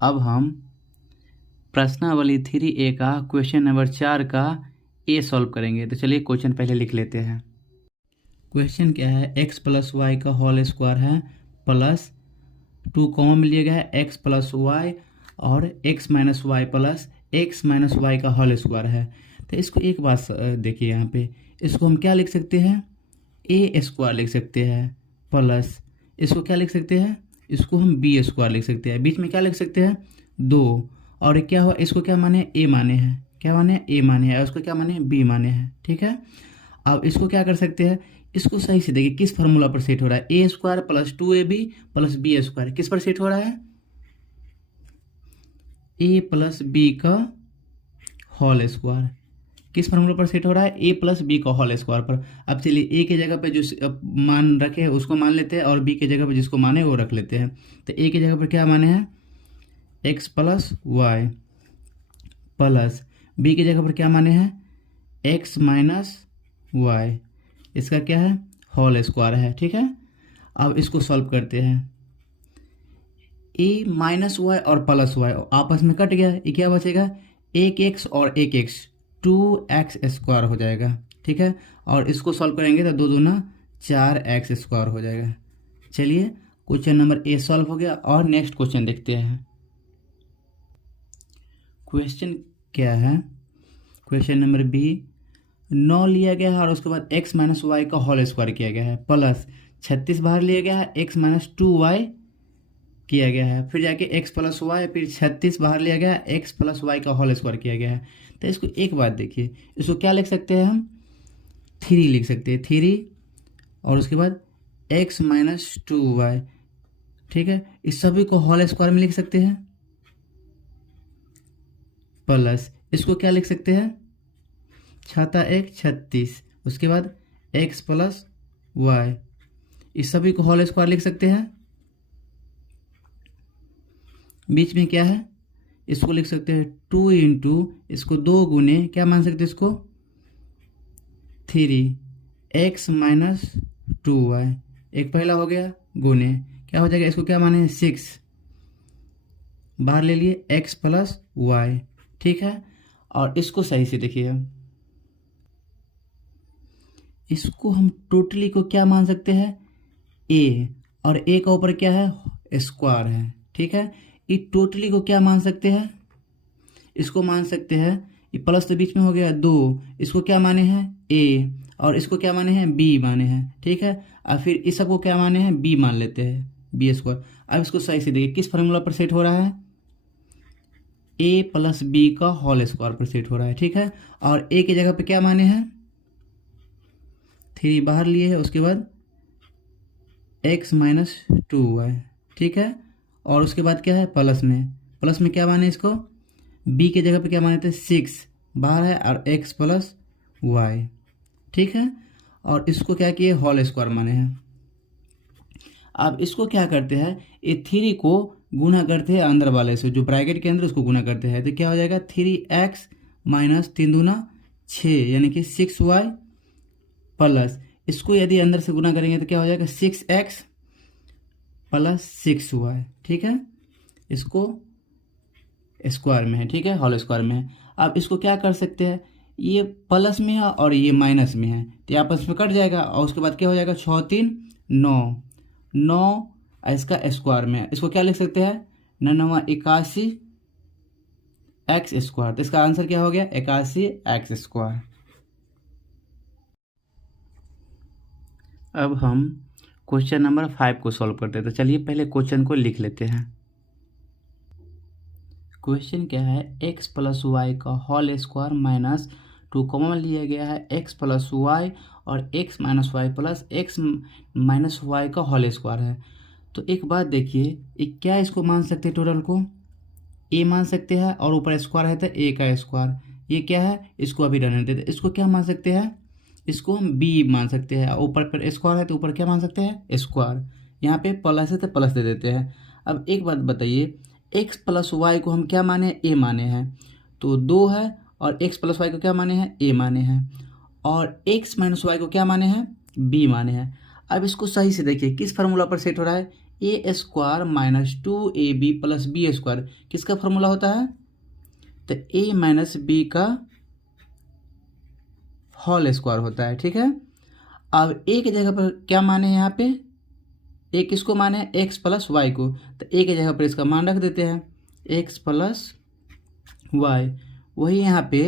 अब हम प्रश्नावली 3A का क्वेश्चन नंबर 4 का ए सॉल्व करेंगे। तो चलिए क्वेश्चन पहले लिख लेते हैं। क्वेश्चन क्या है, x प्लस वाई का होल स्क्वायर है प्लस 2 कॉमन लिया गया है x प्लस वाई और x minus Y plus x minus Y का होल स्क्वायर है। तो इसको एक बात देखिए, यहाँ पे इसको हम क्या लिख सकते हैं, ए स्क्वायर लिख सकते हैं प्लस इसको क्या लिख सकते हैं, इसको हम बी स्क्वायर लिख सकते हैं। बीच में क्या लिख सकते हैं, 2, और क्या हुआ, इसको क्या माने, ए माने हैं, क्या माने, ए माने हैं, और उसको क्या माने, बी माने हैं। ठीक है, अब इसको क्या कर सकते हैं, इसको सही से देखिए किस फार्मूला पर सेट हो रहा है, a square plus 2ab plus b square किस पर सेट हो रहा है, ए प्लस बी का होल स्क्वायर किस फार्मूला पर सेट हो रहा है, ए प्लस बी का होल स्क्वायर पर। अब चलिए ए के जगह पे जो मान रखे हैं उसको मान लेते हैं और बी के जगह पे जिसको माने वो रख लेते हैं। तो ए के जगह पर क्या माने हैं, X plus Y plus B के जगह पर क्या माने हैं, एक्स माइनस वाई, इसका क्या है, होल स्क्वायर है। ठीक है, अब इसको सॉल्व करते हैं। ए माइनस वाई और प्लस वाई आपस में कट गया, ये क्या बचेगा, एक एक्स और एक एक्स, 2x स्क्वायर हो जाएगा। ठीक है, और इसको सॉल्व करेंगे तो 2 दूना 4x स्क्वायर हो जाएगा। चलिए क्वेश्चन नंबर ए सॉल्व हो गया और नेक्स्ट क्वेश्चन देखते हैं। क्वेश्चन क्या है, क्वेश्चन नंबर बी, 9 लिया गया है और उसके बाद x माइनस वाई का होल स्क्वायर किया गया है प्लस 36 बाहर लिया गया है, x माइनस 2y किया गया है, फिर जाके x प्लस वाई, फिर 36 बाहर लिया गया है, x प्लस वाई का होल स्क्वायर किया गया है। तो इसको एक बात देखिए, इसको क्या लिख सकते हैं हम, 3 लिख सकते हैं, 3 और उसके बाद x माइनस 2y। ठीक है, इस सभी को होल स्क्वायर में लिख सकते हैं प्लस इसको क्या लिख सकते हैं, 6 36, उसके बाद x प्लस वाई, इस सभी को होल स्क्वायर लिख सकते हैं। बीच में क्या है, इसको लिख सकते हैं 2 इंटू, इसको 2 गुने क्या मान सकते हैं, इसको 3x माइनस 2y, एक पहला हो गया गुने क्या हो जाएगा, इसको क्या माने, 6 बाहर ले लिए, x प्लस वाई। ठीक है, और इसको सही से देखिए, इसको हम टोटली को क्या मान सकते हैं, a, और a का ऊपर क्या है, स्क्वायर है। ठीक है, ये टोटली को क्या मान सकते हैं, इसको मान सकते हैं, ये प्लस तो बीच में हो गया 2, इसको क्या माने हैं, a, और इसको क्या माने हैं, b माने हैं। ठीक है, और फिर इस सबको क्या माने हैं, b मान लेते हैं, बी स्क्वायर। अब इसको सही से देखिए किस फार्मूला पर सेट हो रहा है, a प्लस बी का होल स्क्वायर पर सेट हो रहा है। ठीक है, और a की जगह पे क्या माने हैं, 3 बाहर लिए है, उसके बाद x माइनस 2y। ठीक है, और उसके बाद क्या है, प्लस में क्या माने, इसको b के जगह पे क्या माने थे, 6 बाहर है और x प्लस वाई। ठीक है, और इसको क्या किए, होल स्क्वायर माने हैं। अब इसको क्या करते हैं, ये 3 को गुना करते हैं अंदर वाले से, जो ब्रैकेट के अंदर उसको गुना करते हैं, तो क्या हो जाएगा, 3x माइनस 3 दूना 6 यानी कि 6y प्लस इसको यदि अंदर से गुना करेंगे तो क्या हो जाएगा, 6x प्लस 6y। ठीक है, इसको स्क्वायर में है, ठीक है, होल स्क्वायर में है। अब इसको क्या कर सकते हैं, ये प्लस में है और ये माइनस में है, तो ये आपस में कट जाएगा, और उसके बाद क्या हो जाएगा, 6 3 9 इसका स्क्वायर में है, इसको क्या लिख सकते हैं, 9 81 एक्स स्क्वायर। तो इसका आंसर क्या हो गया, 81 एक्स स्क्वायर। अब हम क्वेश्चन नंबर 5 को सॉल्व करते हैं। तो चलिए पहले क्वेश्चन को लिख लेते हैं। क्वेश्चन क्या है, x प्लस वाई का होल स्क्वायर माइनस 2 कॉमन लिया गया है, x प्लस वाई और x minus Y plus x minus Y का होल स्क्वायर है। तो एक बात देखिए, क्या इसको मान सकते हैं, टोटल को a मान सकते हैं, और ऊपर स्क्वायर है तो a का स्क्वायर, ये क्या है, इसको अभी रहने देते, इसको क्या मान सकते हैं, इसको हम b मान सकते हैं, ऊपर पर स्क्वायर है तो ऊपर क्या मान सकते हैं, स्क्वायर, यहाँ पे प्लस है तो प्लस दे देते हैं। अब एक बात बताइए, x प्लस वाई को हम क्या माने, a माने हैं, तो 2 है, और x प्लस वाई को क्या माने हैं, a माने हैं, और x माइनस वाई को क्या माने हैं, b माने हैं। अब इसको सही से देखिए किस फार्मूला पर सेट हो रहा है, a square minus 2ab plus b square किसका फॉर्मूला होता है? तो ए माइनस बी का होल स्क्वायर होता है। ठीक है, अब ए की जगह पर क्या माने यहाँ पे? ए किसको माने? एक्स प्लस वाई को। तो ए की जगह पर इसका मान रख देते हैं एक्स प्लस वाई। वही यहाँ पे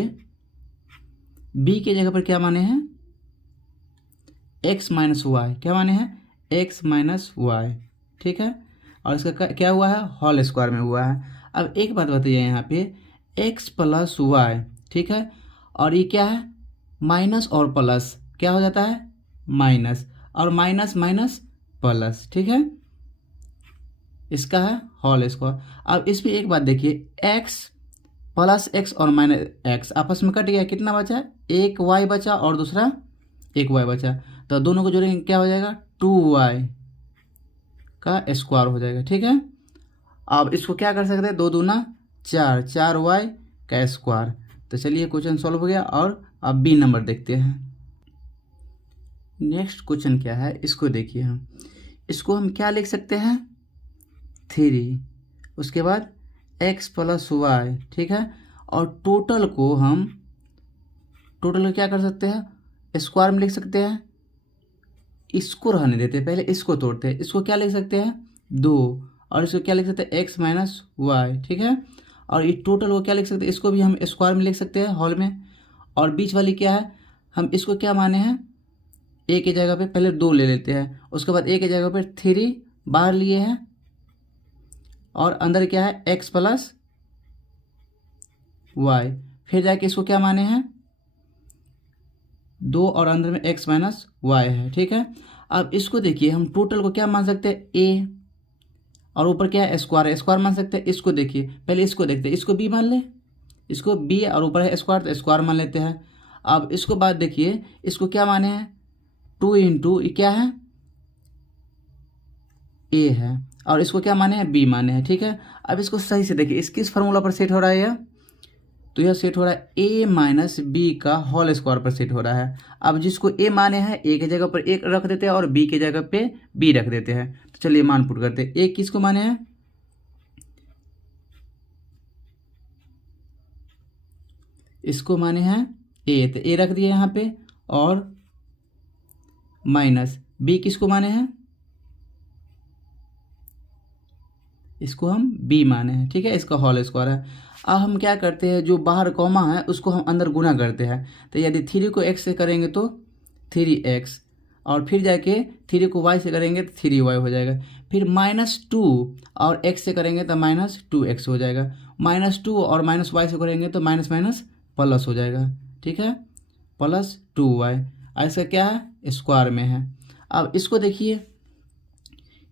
बी की जगह पर क्या माने हैं? X minus Y. क्या माने हैं? X minus Y. ठीक है, और इसका क्या हुआ है? होल स्क्वायर में हुआ है। अब एक बात बताइए यहाँ पे एक्स प्लस वाई, ठीक है, और ये क्या है? माइनस और प्लस क्या हो जाता है? माइनस, और माइनस माइनस प्लस। ठीक है, इसका है होल स्क्वायर। अब इस पर एक बात देखिए, एक्स प्लस एक्स और माइनस एक्स आपस में कट गया, कितना बचा? एक वाई बचा और दूसरा एक वाई बचा, तो दोनों को जोड़ेंगे क्या हो जाएगा? 2y का स्क्वायर हो जाएगा। ठीक है, अब इसको क्या कर सकते हैं? 2 दूना 4, 4y का स्क्वायर। तो चलिए क्वेश्चन सॉल्व हो गया, और अब बी नंबर देखते हैं। नेक्स्ट क्वेश्चन क्या है इसको देखिए। इसको हम क्या लिख सकते हैं? 3, उसके बाद x प्लस वाई। ठीक है, और टोटल को क्या कर सकते हैं? स्क्वायर में लिख सकते हैं। इसको रहने देते, पहले इसको तोड़ते हैं। इसको क्या लिख सकते हैं? 2, और इसको क्या लिख सकते हैं? x minus Y. ठीक है, और ये टोटल को क्या लिख सकते हैं? इसको भी हम स्क्वायर में लिख सकते हैं, हॉल में। और बीच वाली क्या है? हम इसको क्या माने हैं? ए की जगह पे पहले 2 ले लेते हैं, उसके बाद ए की जगह पे 3 बाहर लिए हैं, और अंदर क्या है? x plus Y. फिर जाके इसको क्या माने हैं? 2, और अंदर में x माइनस वाई है। ठीक है, अब इसको देखिए, हम टोटल को क्या मान सकते हैं? a, और ऊपर क्या है? स्क्वायर है, स्क्वायर मान सकते हैं। इसको देखिए, पहले इसको देखते हैं, इसको b मान ले, इसको b, और ऊपर है स्क्वायर तो स्क्वायर मान लेते हैं। अब इसको बाद देखिए, इसको क्या माने हैं? 2 इंटू क्या है? a है, और इसको क्या माने हैं? b माने हैं। ठीक है, अब इसको सही से देखिए, इस किस फार्मूला पर सेट हो रहा है यह? तो यह सेट हो रहा है a माइनस बी का होल स्क्वायर पर सेट हो रहा है। अब जिसको a माने हैं, a की जगह पर 1 रख देते हैं, और b की जगह पे b रख देते हैं। तो चलिए मान पुट करते हैं। a किसको माने हैं? इसको माने हैं a, तो a रख दिए यहाँ पे, और माइनस b किसको माने हैं? इसको हम b माने हैं। ठीक है, इसका होल स्क्वायर है। अब हम क्या करते हैं, जो बाहर कॉमा है उसको हम अंदर गुना करते हैं। तो यदि 3 को x से करेंगे तो 3x, और फिर जाके 3 को y से करेंगे तो 3y हो जाएगा। फिर -2 और x से करेंगे तो -2x हो जाएगा। -2 और -y से करेंगे तो माइनस माइनस प्लस हो जाएगा। ठीक है, प्लस 2y। ऐसा क्या है? स्क्वायर में है। अब इसको देखिए,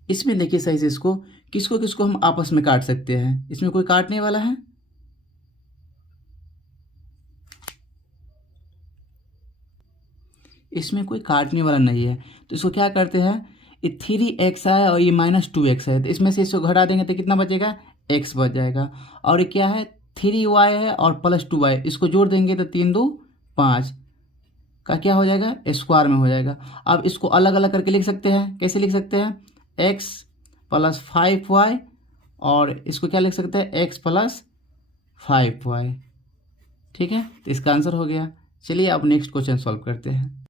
इसमें देखिए सही से, इसको किसको किसको हम आपस में काट सकते हैं? इसमें कोई काटने वाला है? इसमें कोई काटने वाला नहीं है, तो इसको क्या करते हैं? ये 3x है और ये -2x है, तो इसमें से इसको घटा देंगे तो कितना बचेगा? x बच जाएगा। और ये क्या है? 3y है और प्लस 2y, इसको जोड़ देंगे तो 3 2 5 का क्या हो जाएगा? स्क्वायर में हो जाएगा। अब इसको अलग अलग करके लिख सकते हैं। कैसे लिख सकते हैं? x प्लस 5y, और इसको क्या लिख सकते हैं? x plus 5y। ठीक है, तो इसका आंसर हो गया। चलिए अब नेक्स्ट क्वेश्चन सॉल्व करते हैं।